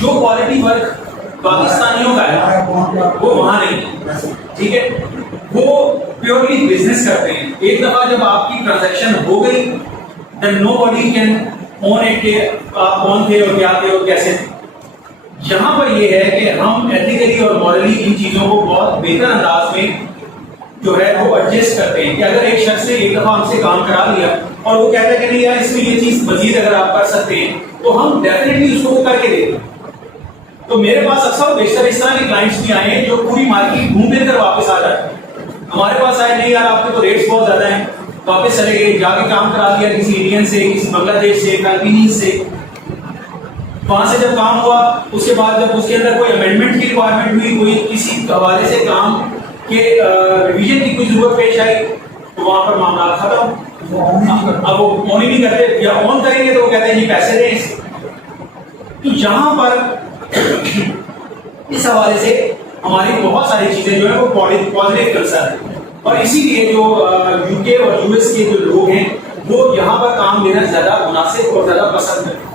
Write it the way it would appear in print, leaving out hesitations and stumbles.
جو quality work پاکستانیوں کا ہے وہ وہاں نہیں، ٹھیک ہے، وہ پیورلی بزنس کرتے ہیں. ایک دفعہ جب آپ کی ٹرانزیکشن ہو گئی then nobody can own it کہ آپ کون تھے اور کیا تھے اور کیسے تھے. یہاں پر یہ ہے کہ ہم ایتھیکلی اور مورلی ان چیزوں کو بہت بہتر انداز میں جو ہے وہ ایڈجسٹ کرتے ہیں کہ اگر ایک شخص نے ایک دفعہ ہم سے کام کرا لیا اور وہ کہتا ہے کہ نہیں یار اس میں یہ چیز مزید اگر آپ کر سکتے ہیں تو ہم ڈیفینیٹلی اس کو کر کے دیتے ہیں. تو میرے پاس اکثر بیشتر اس طرح کے کلائنٹس بھی آئے ہیں جو پوری مارکیٹ گھوم پھر کر واپس آ جاتے ہیں. ہمارے پاس آئے نہیں یار آپ کے تو ریٹس بہت زیادہ ہیں، واپس چلے گئے، جا کے کام کرا لیا کسی انڈین سے، کسی بنگلہ دیش سے، فلپینیز سے. وہاں سے جب کام ہوا اس کے بعد جب اس کے اندر کوئی امینڈمنٹ کی ریکوائرمنٹ ہوئی، کوئی کسی حوالے سے کام کے ریویژن کی کوئی ضرورت پیش آئی تو وہاں پر معاملات ختم. اب وہ آن ہی نہیں کرتے، یا آن کریں گے تو وہ کہتے ہیں جی پیسے دیں. تو یہاں پر اس حوالے سے ہماری بہت ساری چیزیں جو ہے وہ پازیٹیو کنسرن ہے، اور اسی لیے جو یو کے اور یو ایس کے جو لوگ ہیں وہ یہاں پر کام لینا زیادہ مناسب اور زیادہ پسند کرتے ہیں.